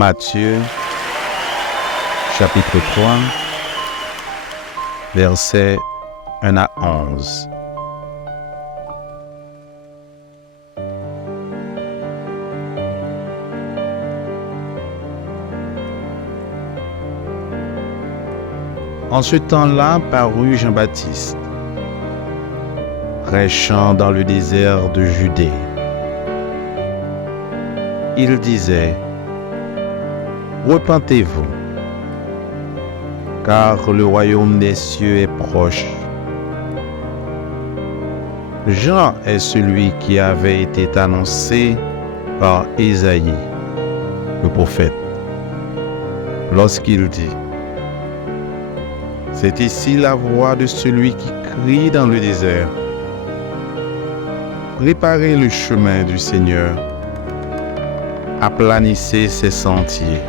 Matthieu, chapitre 3, versets 1 à 11. En ce temps-là parut Jean-Baptiste, prêchant dans le désert de Judée. Il disait: Repentez-vous, car le royaume des cieux est proche. Jean est celui qui avait été annoncé par Ésaïe, le prophète, lorsqu'il dit: C'est ici la voix de celui qui crie dans le désert. Préparez le chemin du Seigneur, aplanissez ses sentiers.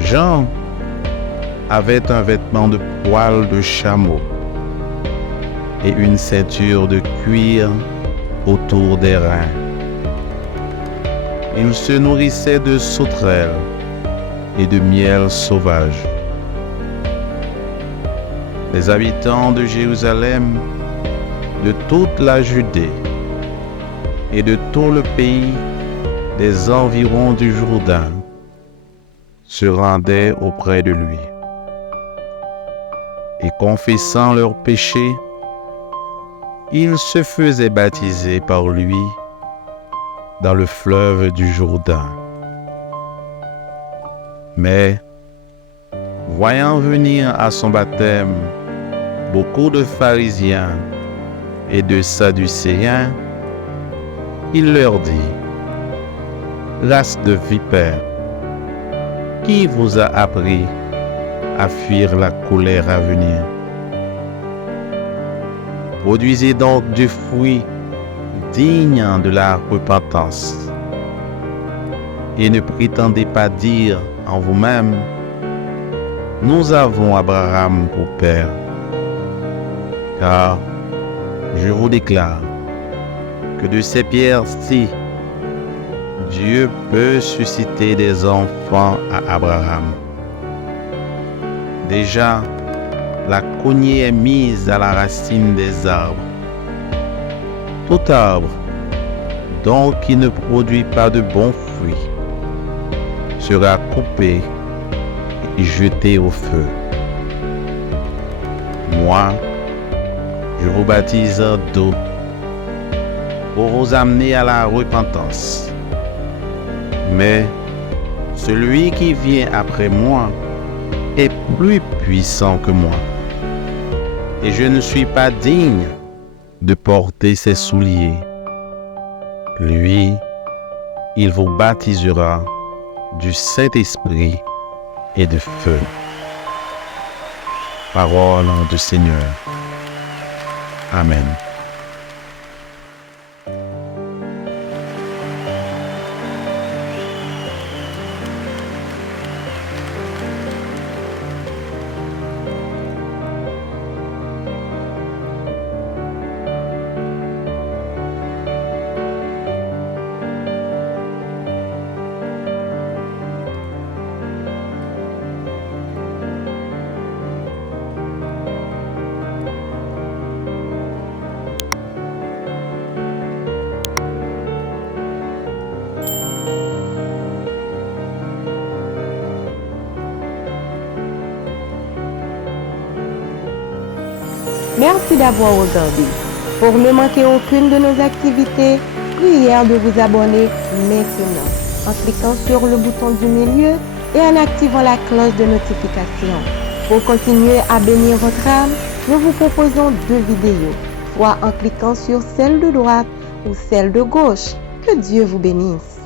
Jean avait un vêtement de poil de chameau et une ceinture de cuir autour des reins. Il se nourrissait de sauterelles et de miel sauvage. Les habitants de Jérusalem, de toute la Judée et de tout le pays des environs du Jourdain se rendaient auprès de lui. Et confessant leurs péchés, ils se faisaient baptiser par lui dans le fleuve du Jourdain. Mais, voyant venir à son baptême beaucoup de pharisiens et de sadducéens, il leur dit: Race de vipères, qui vous a appris à fuir la colère à venir? Produisez donc du fruit digne de la repentance, et ne prétendez pas dire en vous-même: Nous avons Abraham pour père. Car je vous déclare que de ces pierres-ci, Dieu peut susciter des enfants à Abraham. Déjà, la cognée est mise à la racine des arbres. Tout arbre, donc qui ne produit pas de bons fruits, sera coupé et jeté au feu. Moi, je vous baptise d'eau pour vous amener à la repentance. Mais celui qui vient après moi est plus puissant que moi, et je ne suis pas digne de porter ses souliers. Lui, il vous baptisera du Saint-Esprit et de feu. Parole du Seigneur. Amen. Merci d'avoir regardé. Pour ne manquer aucune de nos activités, prière de vous abonner maintenant en cliquant sur le bouton du milieu et en activant la cloche de notification. Pour continuer à bénir votre âme, nous vous proposons 2 vidéos, soit en cliquant sur celle de droite ou celle de gauche. Que Dieu vous bénisse.